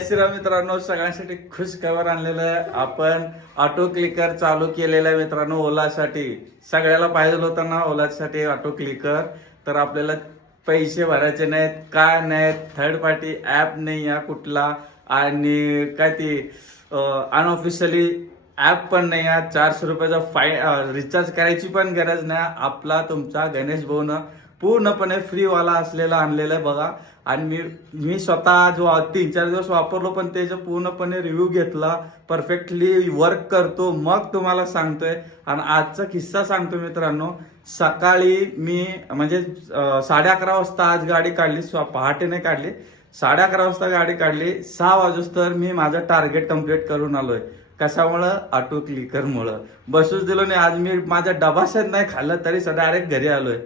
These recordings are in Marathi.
श्रीराम मित्रांनो, सगळ्यांसाठी खुश खबर आणलेलं आहे. आपण ऑटो क्लिकर चालू केलेलं आहे मित्रांनो ओलासाठी. सगळ्याला पाहिजे होतं ना ओलासाठी ऑटो क्लिकर. तर आपल्याला पैसे भरायचे नाहीत, काय नाहीत, थर्ड पार्टी ऍप नाही या कुठला, आणि काय ती अनऑफिशियली ऍप पण नाही आहे. 400 रुपयाचा रिचार्ज करायची पण गरज नाही. आपला तुमचा गणेश भाऊन पूर्णपणे फ्री वाला असलेला आणलेला आहे बघा. आणि मी स्वतः जो 3-4 दिवस वापरलो, पण त्याचा पूर्णपणे रिव्ह्यू घेतला. परफेक्टली वर्क करतो, मग तुम्हाला सांगतोय. आणि आजचा किस्सा सांगतो मित्रांनो. सकाळी मी म्हणजे 11:30 वाजता आज गाडी काढली, पहाटे नाही काढली, 11:30 वाजता गाडी काढली. 6 वाजूस तर मी माझं टार्गेट कम्प्लीट करून आलोय. कशामुळं? ऑटो क्लिकरमुळं. बसूच दिलो नाही. आज मी माझा डबाशेत नाही खाल्लं तरी डायरेक्ट घरी आलोय.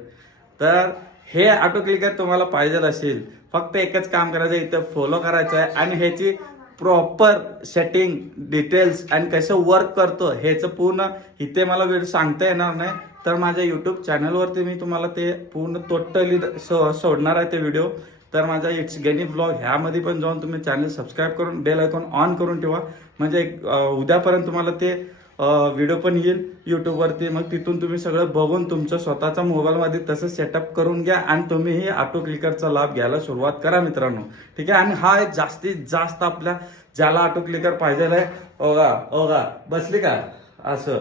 तर हे ऑटो क्लिकर तुम्हाला पाहिजे असेल, फक्त एकच काम करायचं, इथं फॉलो करायचं आहे आणि ह्याची प्रॉपर सेटिंग डिटेल्स आणि कसं वर्क करतो ह्याचं पूर्ण इथे मला वेळ सांगता येणार नाही. तर माझ्या युट्यूब चॅनलवरती मी तुम्हाला ते पूर्ण टोटली सोडणार आहे ते व्हिडिओ. तर माझा इट्स गणित ब्लॉग ह्यामध्ये पण जाऊन तुम्ही चॅनल सबस्क्राईब करून बेल आयकॉन ऑन करून ठेवा. म्हणजे उद्यापर्यंत तुम्हाला ते व्हिडिओ पण येईल युट्यूबवरती. मग तिथून तुम्ही सगळं बघून तुमच्या स्वतःच्या मोबाईलमध्ये तसं सेटअप करून घ्या आणि तुम्हीही ऑटो क्लिकरचा लाभ घ्यायला सुरुवात करा मित्रांनो. ठीक आहे. आणि हा जास्तीत जास्त आपल्या ज्याला ऑटो क्लिकर पाहिजे आहे, ओगा बसली का असं.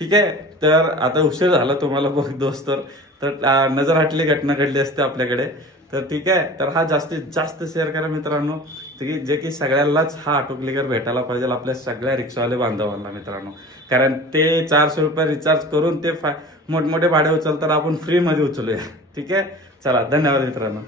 ठीक आहे. तर आता उशीर झाला तुम्हाला बघ दोस्त, तर नजर हटली घटना घडली असते आपल्याकडे. तर ठीक आहे. तर हा जास्तीत जास्त शेअर करा मित्रांनो, जे की सगळ्यांनाच हा ऑटो क्लिकर भेटायला पाहिजे, आपल्या सगळ्या रिक्षावाले बांधवांना मित्रांनो. कारण ते 400 रुपये रिचार्ज करून ते मोठमोठे भाडे उचलतात, आपण फ्रीमध्ये उचलूया. ठीक आहे. चला, धन्यवाद मित्रांनो.